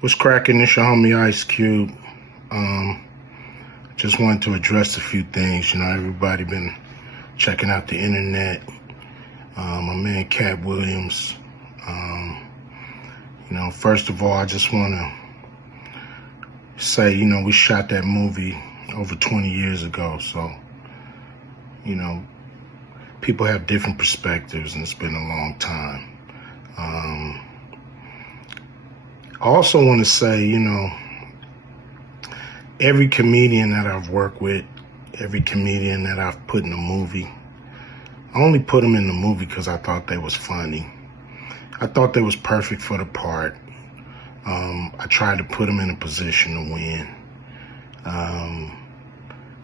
What's cracking? It's your homie Ice Cube. Just wanted to address a few things. Everybody been checking out the internet. My man Katt Williams. First of all, I just want to say, we shot that movie over 20 years ago. So, people have different perspectives, and it's been a long time. I also want to say, every comedian that I've worked with, every comedian that I've put in a movie, I only put them in the movie because I thought they was funny. I thought they was perfect for the part. I tried to put them in a position to win.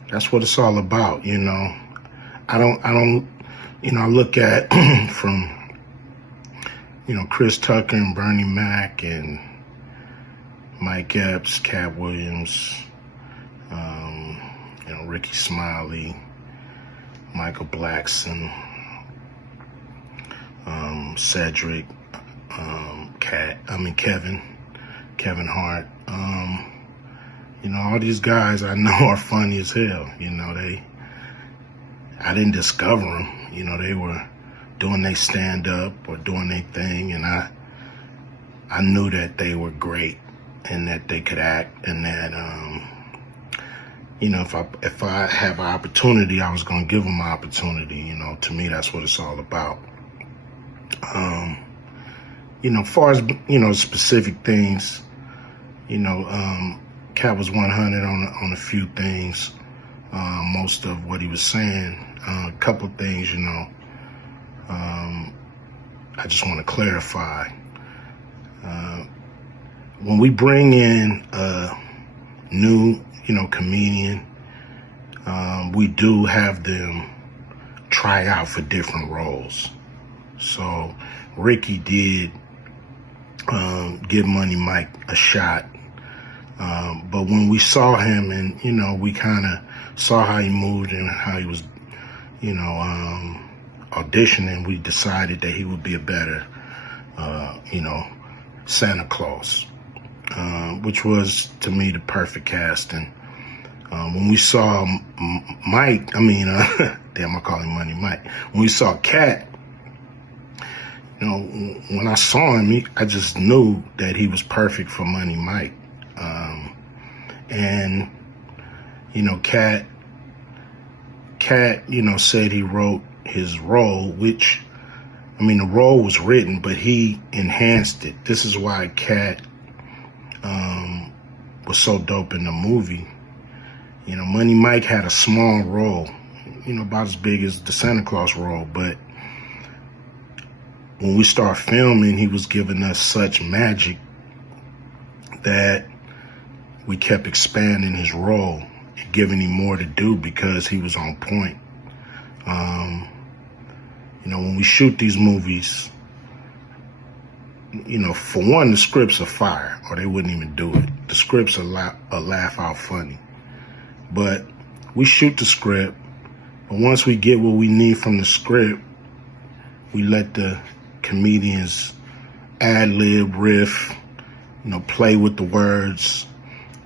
That's what it's all about, I look at from, Chris Tucker and Bernie Mac and Mike Epps, Katt Williams, Ricky Smiley, Michael Blackson, Cedric, Kevin Hart. All these guys I know are funny as hell. I didn't discover them. They were doing their stand-up or doing their thing, and I knew that they were great and that they could act, and that if I have an opportunity, I was gonna give them an opportunity. To me, that's what it's all about. As far as specific things, Katt was 100 on a few things. Most of what he was saying, a couple of things, I just want to clarify. When we bring in a new, comedian, we do have them try out for different roles. So Ricky did give Money Mike a shot. But when we saw him and, we kind of saw how he moved and how he was, auditioning, we decided that he would be a better, Santa Claus, which was, to me, the perfect casting. When we saw Mike, damn, I call him Money Mike. When we saw Katt, when I saw him, I just knew that he was perfect for Money Mike. And, Katt, said he wrote his role, which, the role was written, but he enhanced it. This is why Katt was so dope in the movie. Money Mike had a small role, about as big as the Santa Claus role, but when we start filming, he was giving us such magic that we kept expanding his role and giving him more to do because he was on point. When we shoot these movies, for one, the scripts are fire, or they wouldn't even do it. The scripts are laugh out funny. But we shoot the script, but once we get what we need from the script, we let the comedians ad-lib, riff, play with the words,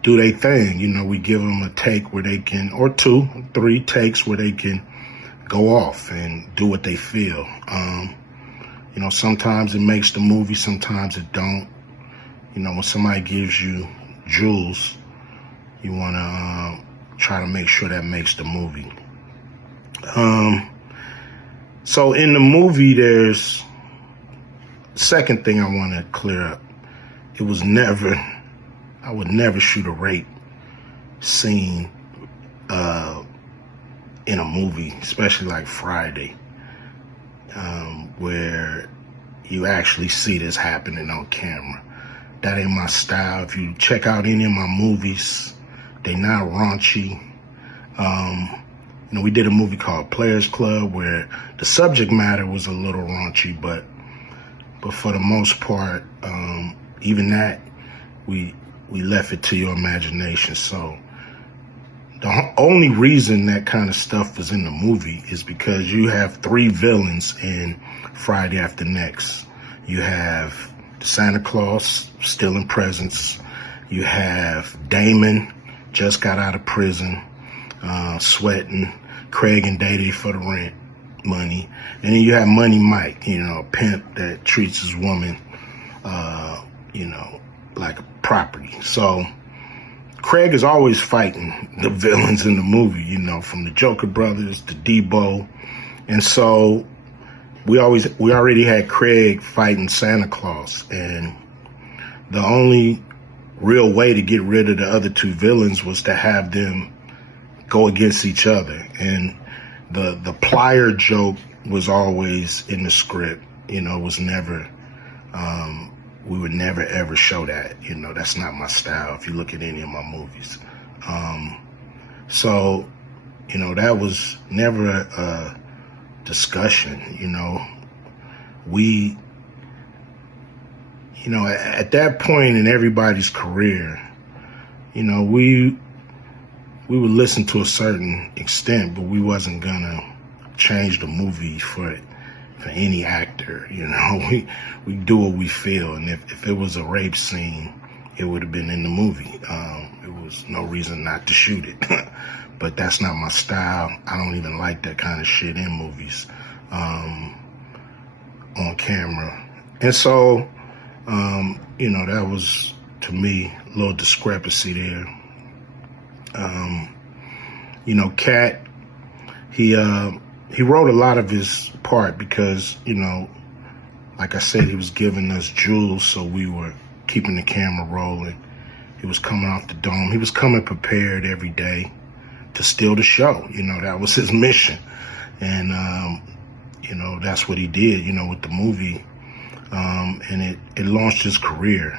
do their thing. We give them a take where they can, or 2, 3 takes where they can go off and do what they feel. Sometimes it makes the movie, sometimes it don't. When somebody gives you jewels, you want to try to make sure that makes the movie. So in the movie, there's second thing I want to clear up. I would never shoot a rape scene in a movie, especially like Friday, where you actually see this happening on camera. That ain't my style. If you check out any of my movies, they not raunchy. We did a movie called Players Club where the subject matter was a little raunchy, but for the most part, even that, we left it to your imagination. So the only reason that kind of stuff was in the movie is because you have 3 villains in Friday After Next. You have the Santa Claus stealing presents. You have Damon, just got out of prison, sweating. Craig and Day for the rent money. And then you have Money Mike, a pimp that treats his woman, like a property. So Craig is always fighting the villains in the movie, from the Joker brothers to Debo. And so we already had Craig fighting Santa Claus. And the only real way to get rid of the other two villains was to have them go against each other. And the plier joke was always in the script. It was never, we would never ever show that. That's not my style if you look at any of my movies. So, that was never a discussion. We, at that point in everybody's career, we would listen to a certain extent, but we wasn't gonna change the movie for any actor. We do what we feel, and if it was a rape scene, it would have been in the movie. There was no reason not to shoot it. But that's not my style. I don't even like that kind of shit in movies, on camera. And so, that was, to me, a little discrepancy there. Katt, he wrote a lot of his part because, like I said, he was giving us jewels, so we were keeping the camera rolling. He was coming off the dome. He was coming prepared every day to steal the show. That was his mission. And, that's what he did, with the movie. And it launched his career,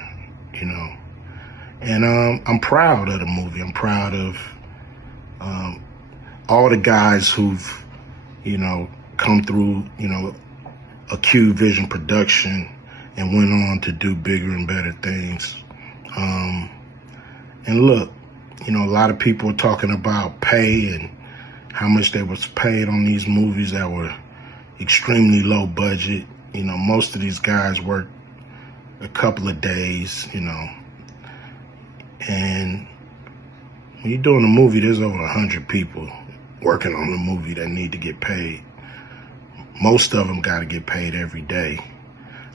And I'm proud of the movie. I'm proud of all the guys who've, come through, Acute Vision production and went on to do bigger and better things. And look, a lot of people are talking about pay and how much they was paid on these movies that were extremely low budget. Most of these guys work a couple of days, and when you're doing a movie, there's over 100 people working on the movie that need to get paid. Most of them got to get paid every day.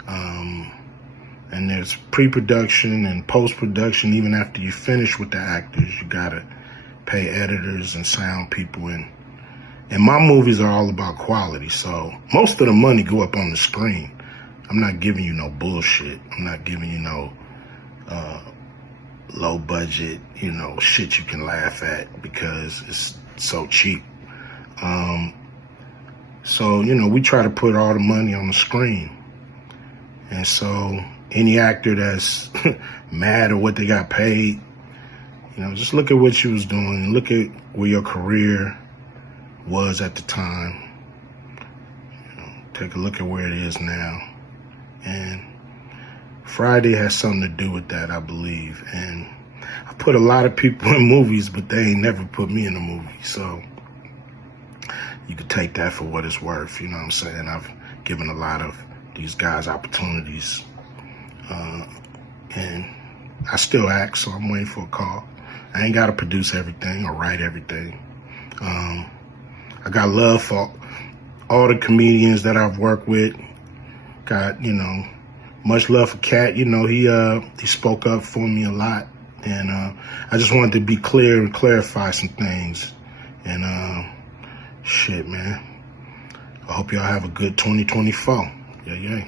And there's pre-production and post-production. Even after you finish with the actors, you got to pay editors and sound people. And my movies are all about quality. So most of the money go up on the screen. I'm not giving you no bullshit. I'm not giving you no low budget, shit you can laugh at because it's so cheap. So, we try to put all the money on the screen. And so any actor that's mad at what they got paid, just look at what you was doing. Look at where your career was at the time. Take a look at where it is now. And Friday has something to do with that, I believe. And I put a lot of people in movies, but they ain't never put me in a movie. So you could take that for what it's worth. You know what I'm saying? I've given a lot of these guys opportunities. And I still act, so I'm waiting for a call. I ain't got to produce everything or write everything. I got love for all the comedians that I've worked with. Got, much love for Katt. He spoke up for me a lot. And I just wanted to be clear and clarify some things. And shit, man. I hope y'all have a good 2024. Yeah.